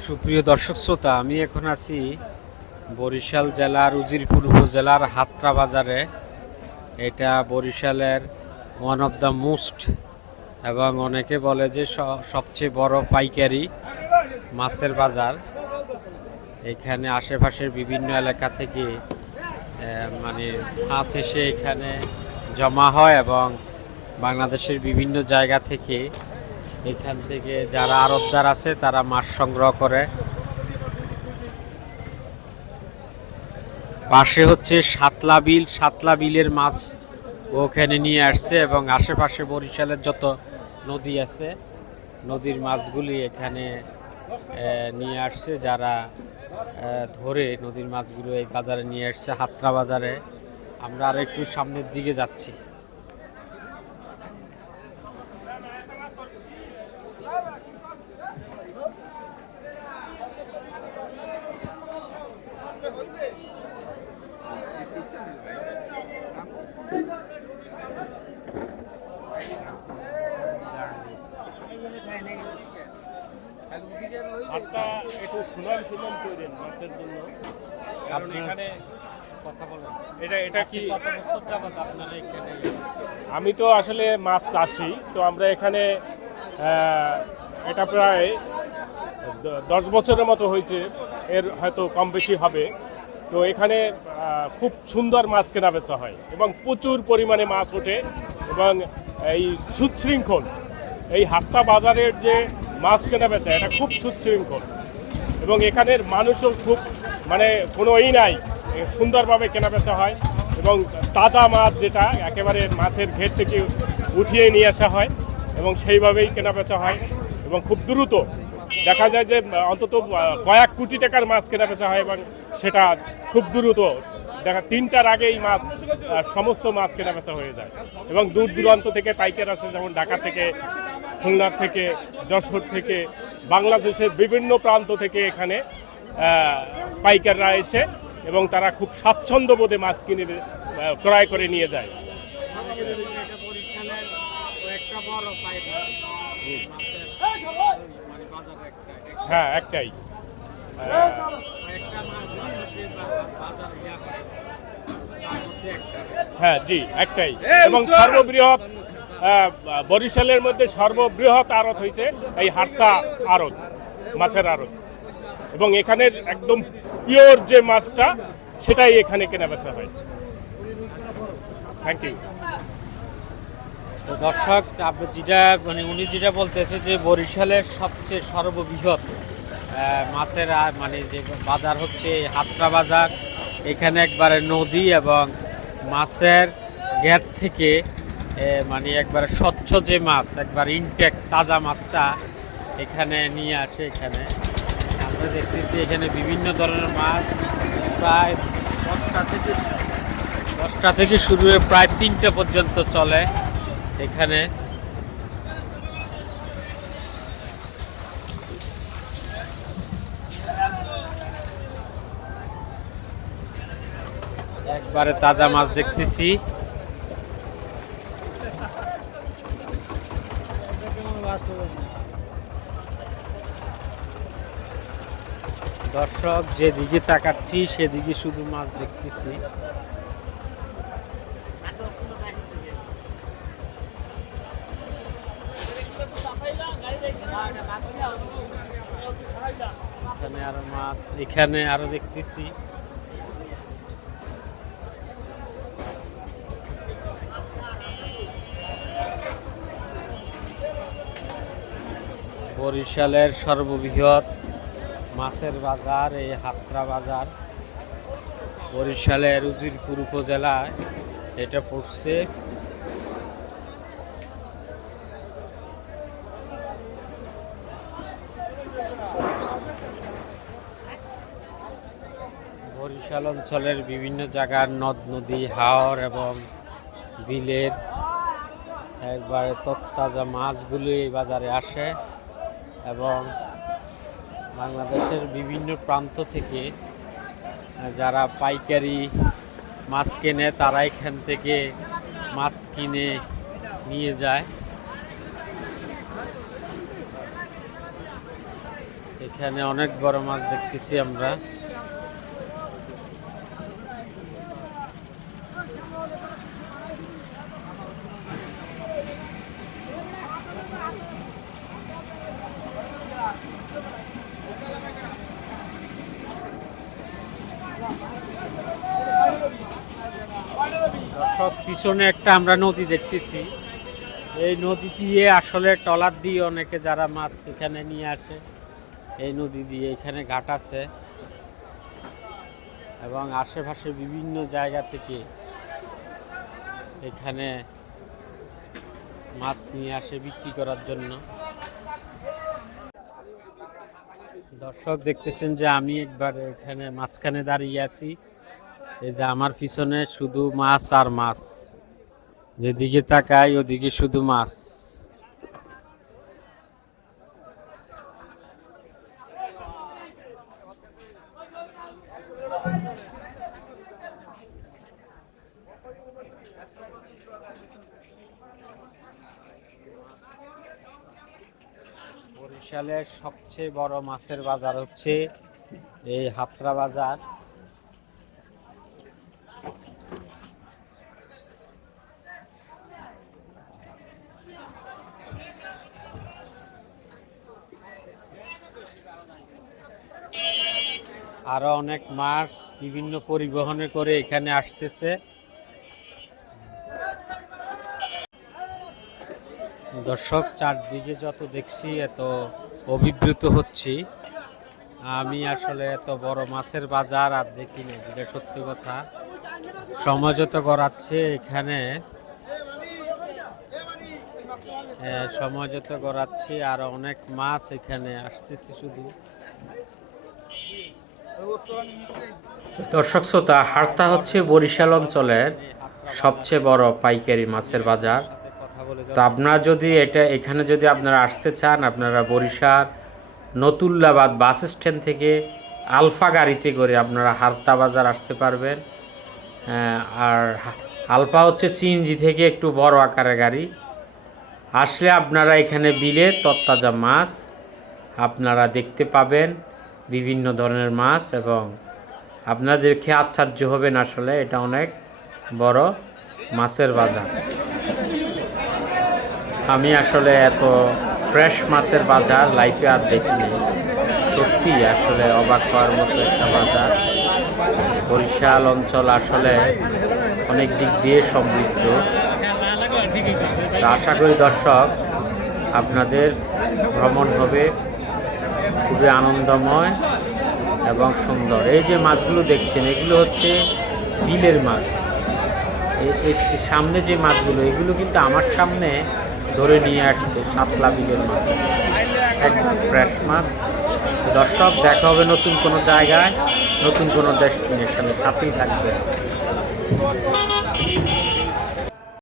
সুপ্রিয় দর্শক শ্রোতা, আমি এখন আছি বরিশাল জেলার উজিরপুর উপজেলার হাতরা বাজারে। এটা বরিশালের ওয়ান অফ দ্য মোস্ট এবং অনেকে বলে যে সবচেয়ে বড় পাইকারি মাছের বাজার। এখানে আশেপাশের বিভিন্ন এলাকা থেকে মানে মাছ এসে এখানে জমা হয় এবং বাংলাদেশের বিভিন্ন জায়গা থেকে এখান থেকে যারা আড়তদার আছে, তারা মাছ সংগ্রহ করে। পাশে হচ্ছে সাতলা বিল। সাতলা বিলের মাছ ওখানে নিয়ে আসছে এবং আশেপাশে বরিশালের যত নদী আছে, নদীর মাছগুলি এখানে নিয়ে আসছে। যারা ধরে নদীর মাছগুলো এই বাজারে নিয়ে আসছে, হাতরা বাজারে। আমরা আর একটু সামনের দিকে যাচ্ছি। সুনাম করেন মাছের জন্য। কারণ এখানে কথা বলেন। এটা এটা কি আপনারা এখানে আমি তো আসলে মাছ চাষি তো আমরা এখানে এটা প্রায় দশ বছরের মতো হয়েছে। এর হয়তো কম বেশি হবে। তো এখানে খুব সুন্দর মাছ কেনা বেচা হয় এবং প্রচুর পরিমাণে মাছ ওঠে এবং এই সুশৃঙ্খল এই হাট্টা বাজারের যে মাছ কেনা বেচা এটা খুব সুশৃঙ্খল। এবং এখানের মানুষও খুব মানে কোনো এই নাই সুন্দরভাবে কেনাবেচা হয় এবং তাজা মাছ যেটা একেবারে মাছের ঘের থেকে উঠিয়ে নিয়ে আসা হয় এবং সেইভাবেই কেনাবেচা হয় এবং খুব দ্রুত। দেখা যায় যে অন্তত কয়েক কোটি টাকার মাছ কেনাবেচা হয় এবং সেটা খুব দ্রুত দেখা, তিনটার আগেই মাছ সমস্ত মাছ কেনাবেচা হয়ে যায়। এবং দূর দূরান্ত থেকে পাইকার আসে, যেমন ঢাকা থেকে খুলনার থেকে, যশোর থেকে, বাংলাদেশের বিভিন্ন প্রান্ত থেকে এখানে পাইকাররা এসে এবং তারা খুব স্বাচ্ছন্দ্য বোধে মাছ কিনে ক্রয় করে নিয়ে যায়। হ্যাঁ একটাই। হ্যাঁ জি একটাই। এবং সর্ববৃহৎ বরিশালের মধ্যে সর্ববৃহৎ আড়ত হয়েছে এই হাট্টা আড়ত মাছের আড়ত। এবং এখানের একদম পিওর যে মাছটা সেটাই এখানে কেনাবেচা হয়। থ্যাংক ইউ তো দর্শক যেটা মানে উনি যেটা বলতেছে যে বরিশালের সবচেয়ে সর্ববৃহৎ মাছের মানে যে বাজার হচ্ছে হাতরা বাজার এখানে একবারে নদী এবং মাছের গ্যাট থেকে মানে একবারে স্বচ্ছ যে মাছ, একবার ইনটেক তাজা মাছটা এখানে নিয়ে আসে এখানে। আমরা দেখতেছি এখানে বিভিন্ন ধরনের মাছ, প্রায় দশটা থেকে দশটা থেকে শুরু হয়ে প্রায় তিনটে পর্যন্ত চলে এখানে। একবারে তাজা মাছ দেখতেছি। দর্শক, যেদিকে তাকাচ্ছি, সেদিকে শুধু মাছ দেখতেছি। এখানে আরও মাছ, এখানে আরও দেখতেছি। বরিশালের সর্ববৃহৎ মাছের বাজার, এই হাতরা বাজার। বরিশালের উজিরপুর উপজেলায় এটা পড়ছে। বরিশাল অঞ্চলের বিভিন্ন জায়গার নদ, নদী, হাওর এবং বিলের একবারে তত্তাজা মাছগুলি এই বাজারে আসে। এবং বাংলাদেশের বিভিন্ন প্রান্ত থেকে যারা পাইকারি মাছ কেনে, তারা এখান থেকে মাছ কিনে নিয়ে যায়। এখানে অনেক বড় মাছ দেখতেছি আমরা। দর্শক পিছনে একটা আমরা নদী দেখতেছি। এই নদী দিয়ে আসলে টলার দিয়ে অনেকে যারা মাছ এখানে নিয়ে আসে, এই নদী দিয়ে এখানে ঘাট আছে। এবং আশেপাশে বিভিন্ন জায়গা থেকে এখানে মাছ নিয়ে আসে বিক্রি করার জন্য। দর্শক দেখতেছেন যে আমি একবার এখানে মাঝখানে দাঁড়িয়ে আছি। এই যে আমার পিছনে শুধু মাছ আর মাছ। যেদিকে তাকাই, ওদিকে শুধু মাছ। বরিশালের সবচেয়ে বড় মাছের বাজার হচ্ছে এই হাতরা বাজার। আরও অনেক মাছ বিভিন্ন পরিবহনে করে এখানে আসতেছে। দর্শক, চারদিকে যত দেখছি, এত অভিভূত হচ্ছি। আমি আসলে এত বড় মাছের বাজার আর দেখিনি যেটা সত্যি কথা। সময় যত গড়াচ্ছে এখানে। যত গড়াচ্ছি, আর অনেক মাছ এখানে আসতেছে শুধু। দর্শক শ্রোতা, হারতা হচ্ছে বরিশাল অঞ্চলের সবচেয়ে বড় পাইকারি মাছের বাজার। তো আপনারা যদি এটা, এখানে যদি আপনারা আসতে চান, আপনারা বরিশাল নতুল্লাবাদ বাস স্ট্যান্ড থেকে আলফা গাড়িতে করে আপনারা হারতা বাজার আসতে পারবেন। আর আলফা হচ্ছে সিএনজি থেকে একটু বড় আকারের গাড়ি। আসলে আপনারা এখানে বিলে তত্তাজা মাছ আপনারা দেখতে পাবেন। বিভিন্ন ধরনের মাছ এবং আপনারা দেখে আশ্চর্য হবেন আসলে এটা অনেক বড় মাছের বাজার। আমি আসলে এত ফ্রেশ মাছের বাজার লাইফে আর দেখিনি। সত্যি আসলে অবাক হওয়ার মতো একটা বাজার। বরিশাল অঞ্চল আসলে অনেক দিক দিয়ে সমৃদ্ধ। আশা করি দর্শক, আপনাদের ভ্রমণ হবে খুবই আনন্দময় এবং সুন্দর। এই যে মাছগুলো দেখছেন, এগুলো হচ্ছে বিলের মাছ। সামনে যে মাছগুলো, এগুলো কিন্তু আমার সামনে ধরে নিয়ে আসছে সাতলা বিলের মাছ। একদম ফ্রেশ মাছ। দর্শক, দেখা হবে নতুন কোনো জায়গায়, নতুন কোনো ডেস্টিনেশনে। সাথেই থাকবে